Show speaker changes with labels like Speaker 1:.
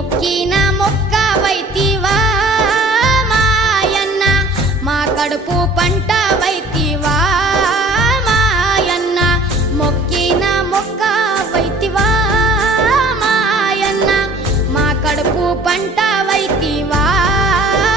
Speaker 1: మొక్కిన మొక్క వైతివా మాయన్న మా కడుపు పంట